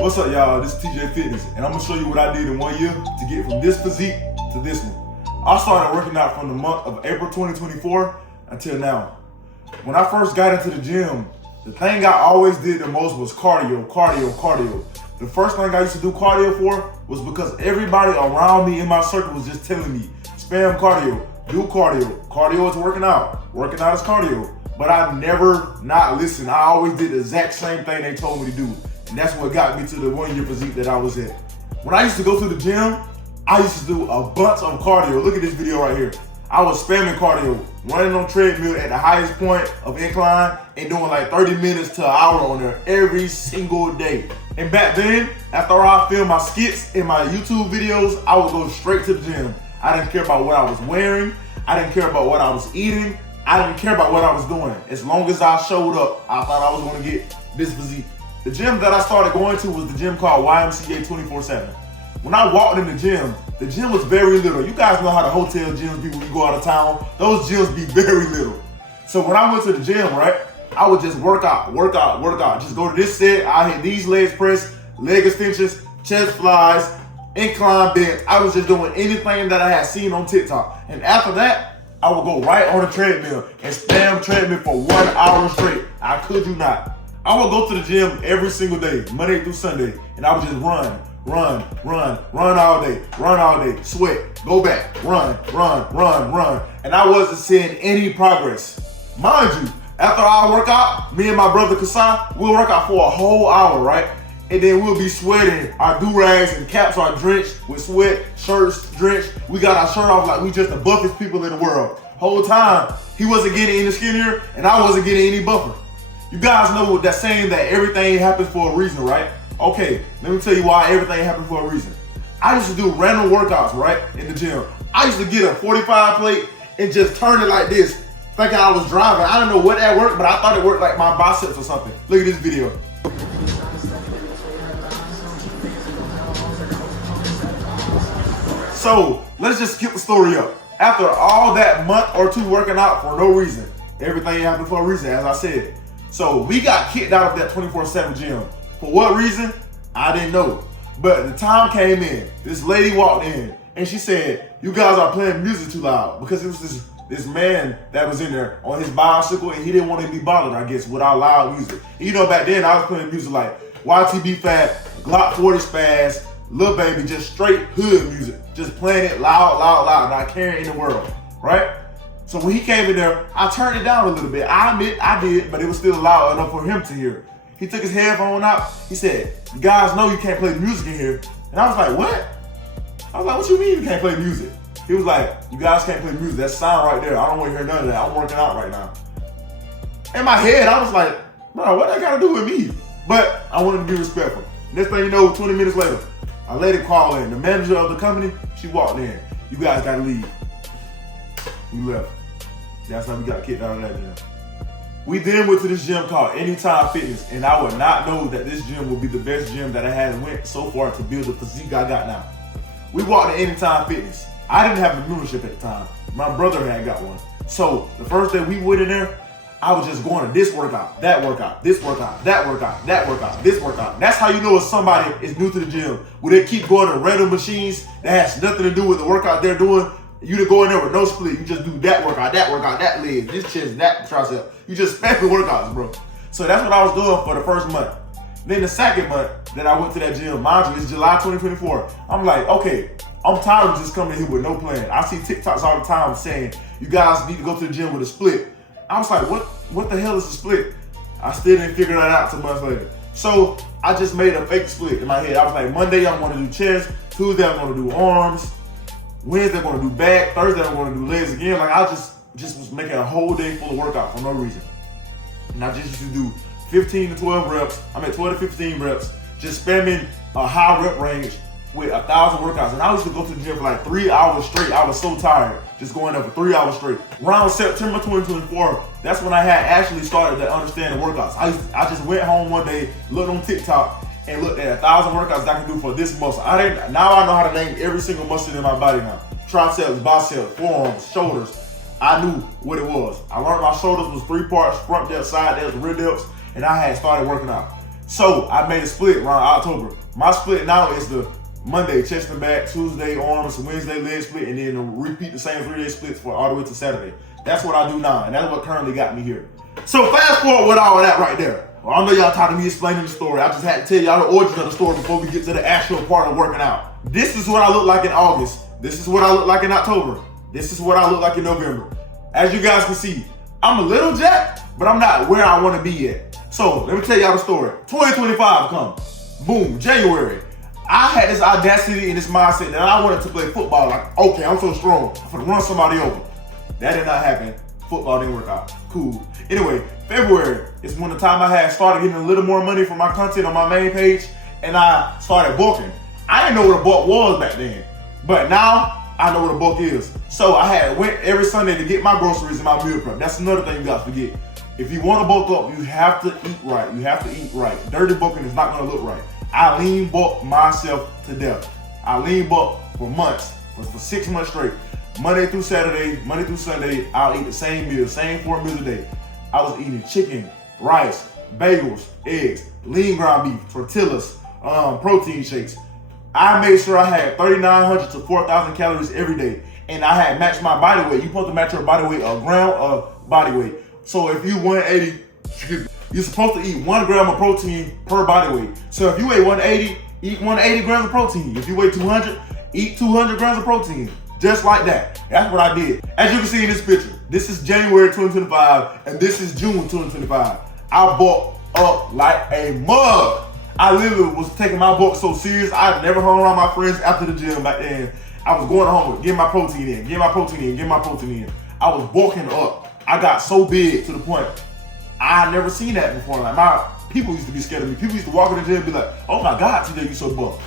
What's up, y'all? This is TJ Fitness, and I'm gonna show you what I did in 1 year to get from this physique to this one. I started working out from the month of April 2024 until now. When I first got into the gym, the thing I always did the most was cardio. The first thing I used to do cardio for was because everybody around me in my circle was just telling me, spam cardio, do cardio. Cardio is working out. Working out is cardio. But I never not listened. I always did the exact same thing they told me to do. And that's what got me to the 1 year physique that I was at. When I used to go to the gym, I used to do a bunch of cardio. Look at this video right here. I was spamming cardio, running on treadmill at the highest point of incline and doing like 30 minutes to an hour on there every single day. And back then, after I filmed my skits and my YouTube videos, I would go straight to the gym. I didn't care about what I was wearing. I didn't care about what I was eating. I didn't care about what I was doing. As long as I showed up, I thought I was gonna get this physique. The gym that I started going to was the gym called YMCA 24/7. When I walked in the gym was very little. You guys know how the hotel gyms be when you go out of town. Those gyms be very little. So when I went to the gym, right, I would just work out. Just go to this set, I hit these legs press, leg extensions, chest flies, incline bench. I was just doing anything that I had seen on TikTok. And after that, I would go right on the treadmill and spam treadmill for 1 hour straight. I kid you not. I would go to the gym every single day, Monday through Sunday, and I would just run all day, sweat, go back, run. And I wasn't seeing any progress. Mind you, after I work out, me and my brother Kasai, we'll work out for a whole hour, right? And then we'll be sweating. Our do-rags and caps are drenched with sweat, shirts drenched. We got our shirt off like we just the buffest people in the world. Whole time, he wasn't getting any skinnier and I wasn't getting any buffer. You guys know that saying that everything happens for a reason, right? Okay, let me tell you why everything happens for a reason. I used to do random workouts, right, in the gym. I used to get a 45 plate and just turn it like this, thinking I was driving. I don't know what that worked, but I thought it worked like my biceps or something. Look at this video. So let's just skip the story up. After all that month or two working out for no reason, everything happened for a reason, as I said. So we got kicked out of that 24/7 gym. For what reason? I didn't know. But the time came in, this lady walked in and she said, you guys are playing music too loud, because it was this man that was in there on his bicycle and he didn't want to be bothered, I guess, with our loud music. And you know, back then I was playing music like YTB Fat, Glock 40 Spaz, Lil Baby, just straight hood music, just playing it loud, not caring in the world, right? So when he came in there, I turned it down a little bit. I admit I did, but it was still loud enough for him to hear. He took his headphone out. He said, you guys know you can't play music in here. And I was like, what? I was like, what you mean you can't play music? He was like, you guys can't play music. That's sound right there. I don't want to hear none of that. I'm working out right now. In my head, I was like, bro, what that got to do with me? But I wanted to be respectful. Next thing you know, 20 minutes later, a lady called in. The manager of the company, she walked in. You guys got to leave. We left. That's how we got kicked out of that gym. We then went to this gym called Anytime Fitness, and I would not know that this gym would be the best gym that I had went so far to build the physique I got now. We walked to Anytime Fitness. I didn't have a membership at the time. My brother had got one. So the first day we went in there, I was just going to this workout, that workout, this workout, that workout, that workout, this workout. That's how you know if somebody is new to the gym. When they keep going to random machines that has nothing to do with the workout they're doing. You to go in there with no split. You just do that workout, that leg, this chest, that tricep. You just spamming workouts, bro. So that's what I was doing for the first month. Then the second month that I went to that gym, mind you, it's July 2024. I'm like, okay, I'm tired of just coming here with no plan. I see TikToks all the time saying, you guys need to go to the gym with a split. I was like, what the hell is a split? I still didn't figure that out 2 months later. So I just made a fake split in my head. I was like, Monday I'm gonna do chest, Tuesday I'm gonna do arms, Wednesday I'm gonna do back, Thursday I'm gonna do legs again. Like I just was making a whole day full of workout for no reason. And I just used to do 15 to 12 reps. I'm at 12 to 15 reps, just spamming a high rep range with 1,000 workouts. And I used to go to the gym for like 3 hours straight. I was so tired just going there for 3 hours straight. Around September 2024, that's when I had actually started to understand the workouts. I just went home one day, looked on TikTok, and looked at 1,000 workouts that I can do for this muscle. Now I know how to name every single muscle in my body now. Triceps, biceps, forearms, shoulders. I knew what it was. I learned my shoulders was 3 parts, front depth, side depth, rear depth, and I had started working out. So I made a split around October. My split now is the Monday chest and back, Tuesday arms, Wednesday leg split, and then repeat the same 3-day splits for all the way to Saturday. That's what I do now, and that's what currently got me here. So fast forward with all of that right there. Well, I know y'all tired of me explaining the story. I just had to tell y'all the origin of the story before we get to the actual part of working out. This is what I look like in August. This is what I look like in October. This is what I look like in November. As you guys can see, I'm a little jacked, but I'm not where I want to be yet. So let me tell y'all the story. 2025 come. Boom, January. I had this audacity and this mindset that I wanted to play football. Like, okay, I'm so strong, I'm gonna run somebody over. That did not happen. Football didn't work out. Cool. Anyway, February is when the time I had started getting a little more money from my content on my main page, and I started bulking. I didn't know what a bulk was back then, but now I know what a bulk is. So I went every Sunday to get my groceries and my meal prep. That's another thing you guys forget. If you want to bulk up, you have to eat right. You have to eat right. Dirty bulking is not gonna look right. I lean bulk myself to death. I lean bulk for months, for 6 months straight. Monday through Saturday, Monday through Sunday, I'll eat the same meal, same 4 meals a day. I was eating chicken, rice, bagels, eggs, lean ground beef, tortillas, protein shakes. I made sure I had 3,900 to 4,000 calories every day. And I had matched my body weight. You're supposed to match your body weight a gram of body weight. So if you 180, you're supposed to eat 1 gram of protein per body weight. So if you weigh 180, eat 180 grams of protein. If you weigh 200, eat 200 grams of protein. Just like that. That's what I did. As you can see in this picture, this is January 2025, and this is June 2025. I bulked up like a mug. I literally was taking my bulk so serious, I never hung around my friends after the gym back then. I was going home, getting my protein in, getting my protein in, getting my protein in. I was bulking up. I got so big to the point I had never seen that before. Like, my people used to be scared of me. People used to walk in the gym and be like, oh my God, today you so buff.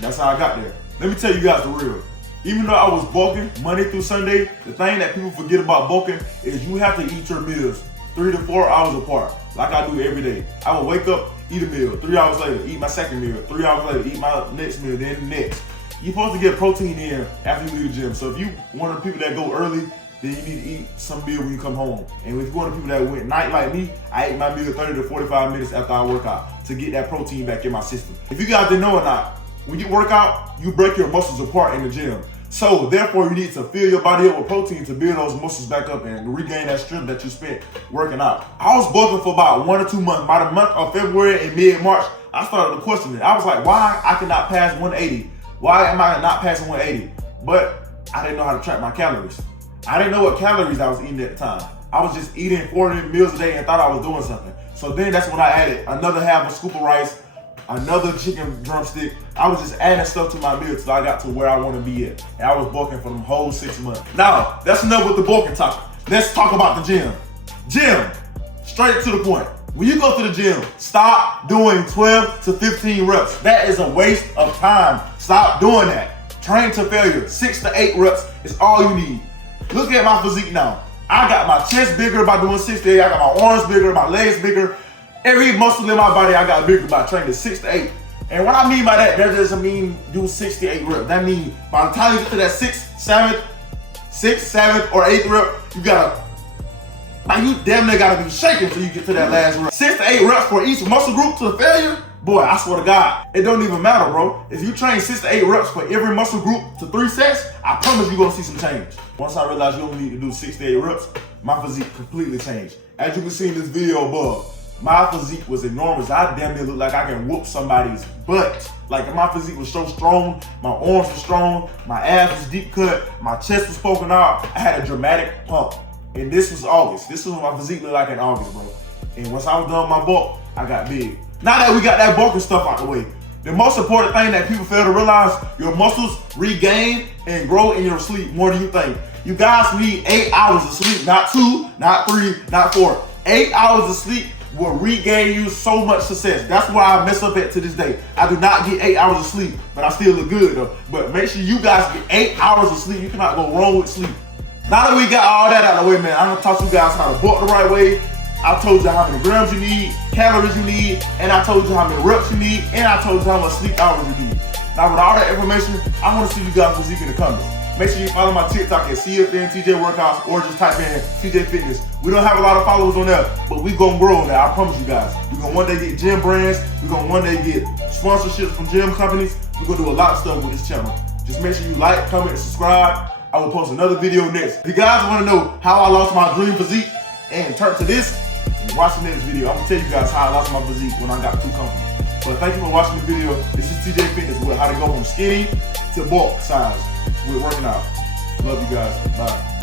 That's how I got there. Let me tell you guys the real. Even though I was bulking Monday through Sunday, the thing that people forget about bulking is you have to eat your meals 3 to 4 hours apart, like I do every day. I would wake up, eat a meal, 3 hours later, eat my second meal, 3 hours later, eat my next meal, then the next. You're supposed to get protein in after you leave the gym. So if you one of the people that go early, then you need to eat some meal when you come home. And if you're one of the people that went night like me, I ate my meal 30 to 45 minutes after I work out to get that protein back in my system. If you guys didn't know or not, when you work out, you break your muscles apart in the gym. So therefore, you need to fill your body up with protein to build those muscles back up and regain that strength that you spent working out. I was bulking for about 1 or 2 months. By the month of February and mid-March, I started to question it. I was like, why I cannot pass 180? Why am I not passing 180? But I didn't know how to track my calories. I didn't know what calories I was eating at the time. I was just eating 40 meals a day and thought I was doing something. So then that's when I added another half a scoop of rice, another chicken drumstick. I was just adding stuff to my meal till I got to where I want to be at. And I was bulking for them whole 6 months. Now, that's enough with the bulking topic. Let's talk about the gym. Gym, straight to the point. When you go to the gym, stop doing 12 to 15 reps. That is a waste of time. Stop doing that. Train to failure. 6 to 8 reps is all you need. Look at my physique now. I got my chest bigger by doing 6 to 8. I got my arms bigger, my legs bigger. Every muscle in my body I got bigger by training 6 to 8. And what I mean by that doesn't mean do 6 to 8 reps. That means by the time you get to that 6th, 7th, or 8th rep, you gotta, like, you damn near gotta be shaking till you get to that last rep. 6 to 8 reps for each muscle group to failure. Boy, I swear to God, it don't even matter, bro. If you train 6 to 8 reps for every muscle group to 3 sets, I promise you're gonna see some change. Once I realized you only need to do 6 to 8 reps, my physique completely changed. As you can see in this video above, my physique was enormous. I damn near looked like I can whoop somebody's butt. Like, my physique was so strong, my arms were strong, my abs was deep cut, my chest was poking out. I had a dramatic pump. And this was August. This was what my physique looked like in August, bro. And once I was done with my bulk, I got big. Now that we got that bulking stuff out the way, the most important thing that people fail to realize, your muscles regain and grow in your sleep more than you think. You guys need 8 hours of sleep, not 2, not 3, not 4. 8 hours of sleep will regain you so much success. That's why I mess up at to this day. I do not get 8 hours of sleep, but I still look good though. But make sure you guys get 8 hours of sleep. You cannot go wrong with sleep. Now that we got all that out of the way, man, I'm gonna teach you guys how to bulk the right way. I told you how many grams you need, calories you need, and I told you how many reps you need, and I told you how much sleep hours you need. Now with all that information, I want to see you guys physique in the comments. Make sure you follow my TikTok at CFN TJ Workouts or just type in TJ Fitness. We don't have a lot of followers on there, but we gonna grow on that. I promise you guys. We're gonna one day get gym brands. We're gonna one day get sponsorships from gym companies. We're gonna do a lot of stuff with this channel. Just make sure you like, comment, and subscribe. I will post another video next. If you guys wanna know how I lost my dream physique and turn to this, watch the next video. I'm gonna tell you guys how I lost my physique when I got too comfortable. But thank you for watching the video. This is TJ Fitness with how to go from skinny to bulk size with working out. Love you guys. Bye.